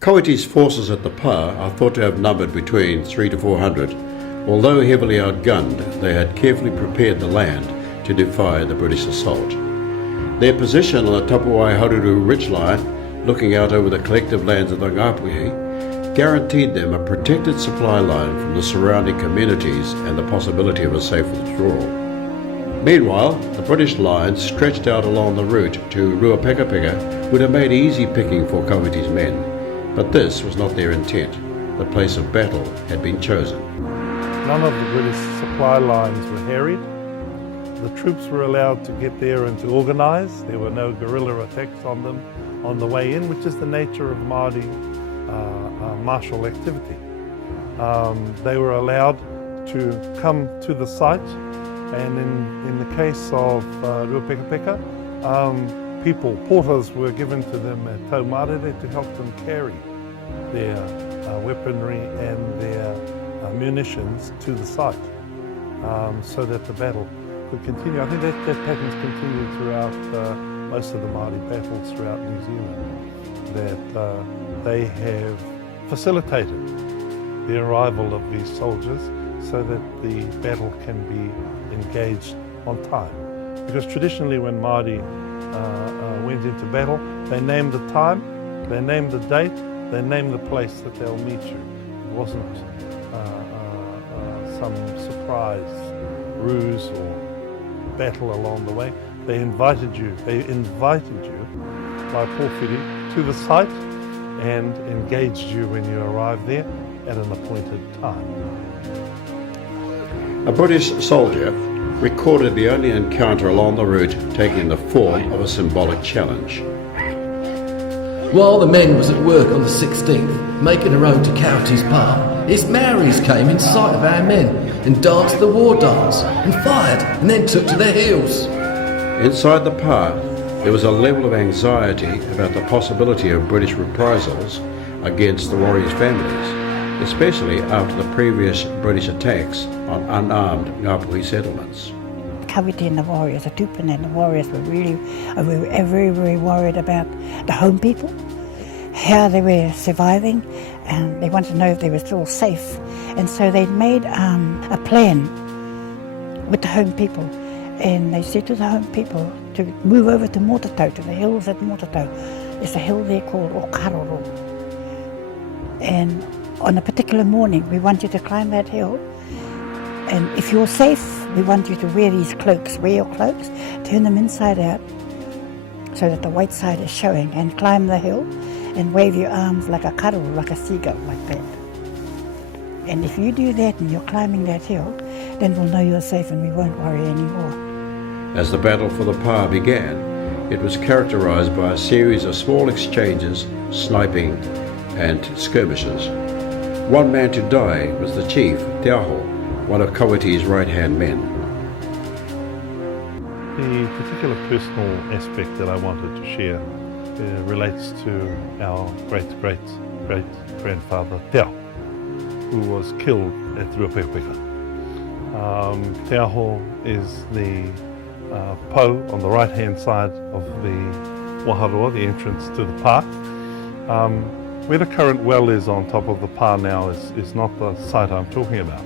Casualties' forces at the Pa are thought to have numbered between 300 to 400. Although heavily outgunned, they had carefully prepared the land to defy the British assault. Their position on the Tapuai Haruru ridgeline, looking out over the collective lands of the Ngāpuhi, guaranteed them a protected supply line from the surrounding communities and the possibility of a safe withdrawal. Meanwhile, the British lines stretched out along the route to Ruapekapeka would have made easy picking for Casualties' men, but this was not their intent. The place of battle had been chosen. None of the British supply lines were harried. The troops were allowed to get there and to organise. There were no guerrilla attacks on them on the way in, which is the nature of Māori martial activity. They were allowed to come to the site, and in the case of Ruapekapeka, porters were given to them at Taumarere to help them carry their weaponry and their munitions to the site so that the battle could continue. I think that pattern's continued throughout most of the Māori battles throughout New Zealand, that they have facilitated the arrival of these soldiers so that the battle can be engaged on time. Because traditionally when Māori went into battle, they named the time, they named the date, they named the place that they'll meet you. It wasn't some surprise ruse or battle along the way. They invited you by porphyry to the site and engaged you when you arrived there at an appointed time. A British soldier recorded the only encounter along the route taking the form of a symbolic challenge. While the men was at work on the 16th, making a road to Casualties' Pa, his Maoris came in sight of our men and danced the war dance and fired and then took to their heels. Inside the Pa, there was a level of anxiety about the possibility of British reprisals against the warriors' families, especially after the previous British attacks on unarmed Ngāpuhi settlements. Kawiti and the warriors, the Tupuna and the warriors were very, very worried about the home people, how they were surviving, and they wanted to know if they were still safe. And so they made a plan with the home people, and they said to the home people to move over to Motatau, to the hills at Motatau. There's a hill there called Okaroro. And on a particular morning, we want you to climb that hill, and if you're safe, we want you to wear these cloaks, wear your cloaks, turn them inside out so that the white side is showing, and climb the hill and wave your arms like a kararu, like a seagull, like that. And if you do that and you're climbing that hill, then we'll know you're safe and we won't worry anymore. As the battle for the Pa began, it was characterised by a series of small exchanges, sniping and skirmishes. One man to die was the chief, Te Aho, one of Casualties' right-hand men. The particular personal aspect that I wanted to share relates to our great-great-great-grandfather Te Aho, who was killed at Ruapekapeka. Te Aho is the po on the right-hand side of the Waharoa, the entrance to the Pa. Where the current well is on top of the Pa now is not the site I'm talking about,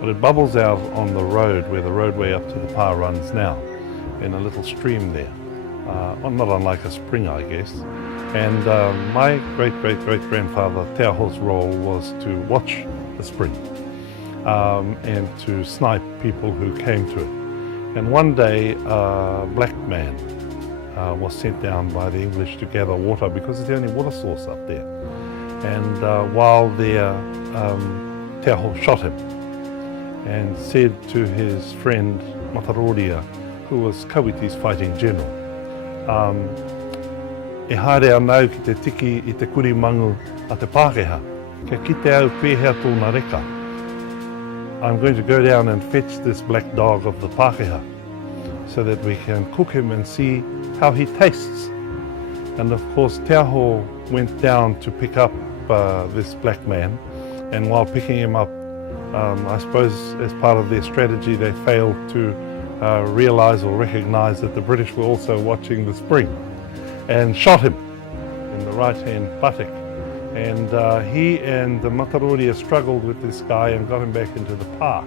but it bubbles out on the road where the roadway up to the Pa runs now, in a little stream there, not unlike a spring, I guess. And my great-great-great-grandfather Te Aho's role was to watch the spring and to snipe people who came to it. And one day a black man was sent down by the English to gather water because it's the only water source up there. And while there, Te Aho shot him and said to his friend Mataroria, who was Casualties' fighting general, e haere anau ki te tiki I te kurimangu a te Pākehā, kia kite au pēhea tōna reka. I'm going to go down and fetch this black dog of the Pākehā so that we can cook him and see how he tastes. And of course Te Aho went down to pick up this black man, and while picking him up, I suppose as part of their strategy they failed to realise or recognise that the British were also watching the spring, and shot him in the right hand buttock, And he and the Mataroria struggled with this guy and got him back into the pā.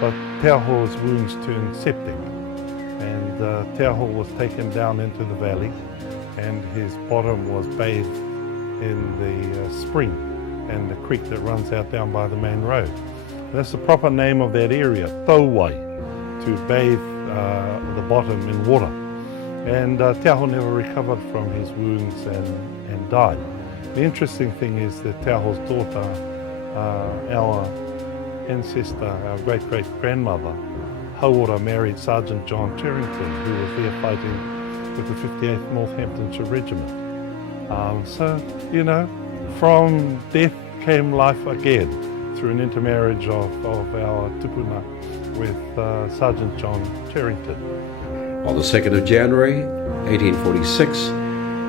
But Te Aho's wounds turned septic, and Te Aho was taken down into the valley, and his bottom was bathed in the spring and the creek that runs out down by the main road. That's the proper name of that area, tauwai, to bathe the bottom in water. And Te Aho never recovered from his wounds and died. The interesting thing is that Te Aho's daughter, our ancestor, our great-great-grandmother, Hauora, married Sergeant John Cherrington, who was there fighting with the 58th Northamptonshire Regiment. So, you know, from death came life again through an intermarriage of our tupuna with Sergeant John Cherrington. On the 2nd of January 1846,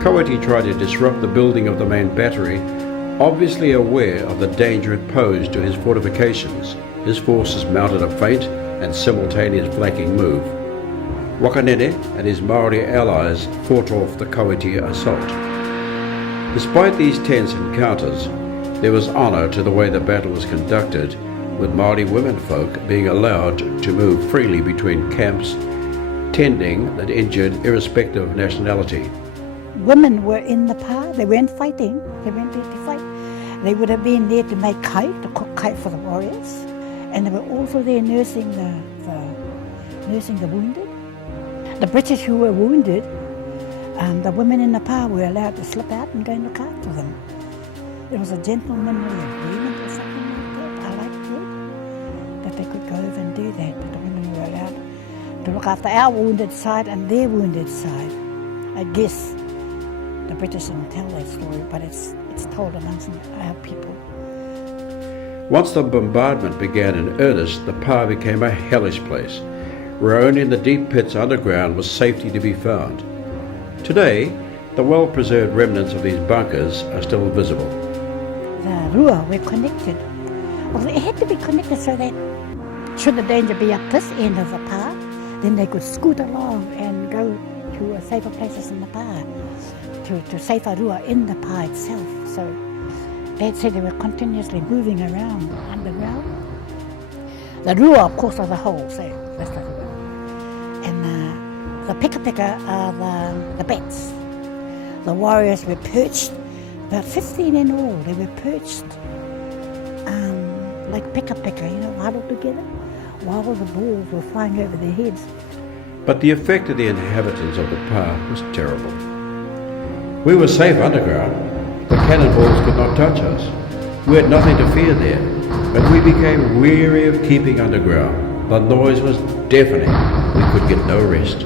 Kawiti tried to disrupt the building of the main battery, obviously aware of the danger it posed to his fortifications. His forces mounted a feint and simultaneous flanking move. Wakanene and his Māori allies fought off the Kawiti assault. Despite these tense encounters, there was honour to the way the battle was conducted, with Māori womenfolk being allowed to move freely between camps, tending the injured irrespective of nationality. Women were in the pā, they weren't fighting, they weren't there to fight. They would have been there to make kai, to cook kai for the warriors, and they were also there nursing the wounded. The British who were wounded, the women in the pā were allowed to slip out and go and look after them. There was a gentlemanly agreement or something like that, I liked that they could go over and do that, but the women were allowed to look after our wounded side and their wounded side. I guess the British didn't tell that story, but it's told amongst our people. Once the bombardment began in earnest, the pā became a hellish place, where only in the deep pits underground was safety to be found. Today, the well-preserved remnants of these bunkers are still visible. The rua were connected. Well, they had to be connected so that should the danger be up this end of the pā, then they could scoot along and go to safer places in the pā, to safer rua in the pā itself. So Dad said they were continuously moving around underground. The rua, of course, are the holes, so that's the rua. And the peka are the beds. The warriors were perched, about 15 in all. They were perched like peka, you know, huddled together, while the balls were flying over their heads. But the effect of the inhabitants of the pā was terrible. We were safe underground. The cannonballs could not touch us. We had nothing to fear there, but we became weary of keeping underground. The noise was deafening. We could get no rest.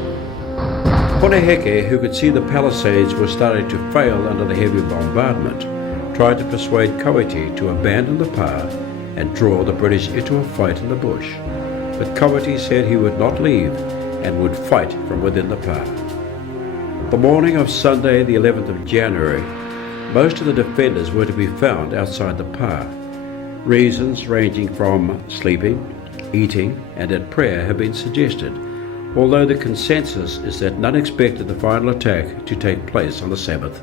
Poneheke, who could see the palisades were starting to fail under the heavy bombardment, tried to persuade Kawiti to abandon the pā and draw the British into a fight in the bush. But Kawiti said he would not leave and would fight from within the pā. The morning of Sunday, the 11th of January, most of the defenders were to be found outside the pā. Reasons ranging from sleeping, eating, and at prayer have been suggested, although the consensus is that none expected the final attack to take place on the Sabbath.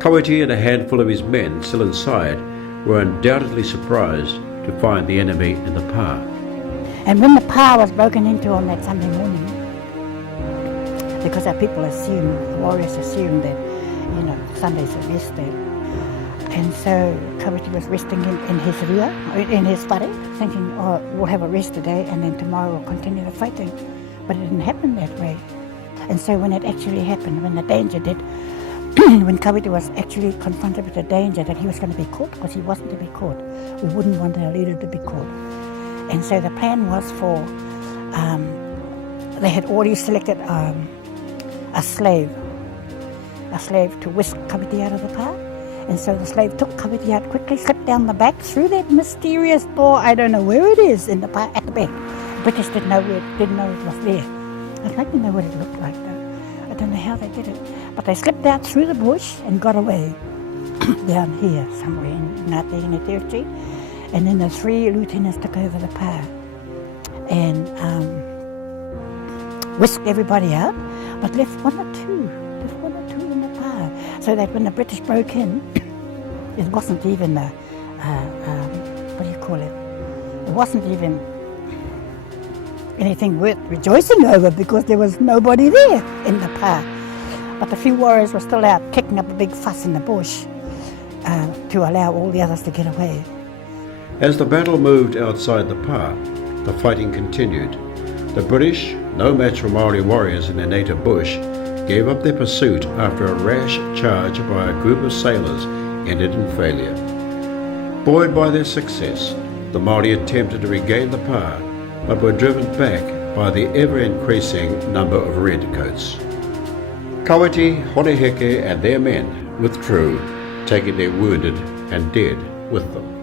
Kawiti and a handful of his men still inside were undoubtedly surprised to find the enemy in the pā. And when the pā was broken into on that Sunday morning, because our people assumed, the warriors assumed that, you know, Sunday's a rest day. And so Kawiti was resting in his rua, in his whare, thinking, oh, we'll have a rest today and then tomorrow we'll continue the fighting. But it didn't happen that way. And so when it actually happened, when the danger did, when Kawiti was actually confronted with the danger that he was going to be caught, because he wasn't to be caught, we wouldn't want our leader to be caught. And so the plan was for, they had already selected a slave to whisk Kawiti out of the pā. And so the slave took Kawiti out quickly, slipped down the back through that mysterious door. I don't know where it is in the pā, at the back. The British didn't know it was there. I'd like to know what it looked like though. I don't know how they did it. But they slipped out through the bush and got away down here somewhere in Ngāti territory. And then the 3 lieutenants took over the pā and whisked everybody out, but left one or two in the pā. So that when the British broke in, it wasn't even what do you call it? It wasn't even anything worth rejoicing over because there was nobody there in the pa. But the few warriors were still out kicking up a big fuss in the bush to allow all the others to get away. As the battle moved outside the pa, the fighting continued. The British, no match for Māori warriors in their native bush, gave up their pursuit after a rash charge by a group of sailors ended in failure. Buoyed by their success, the Māori attempted to regain the pa, but were driven back by the ever-increasing number of redcoats. Kawiti, Horeheke and their men withdrew, taking their wounded and dead with them.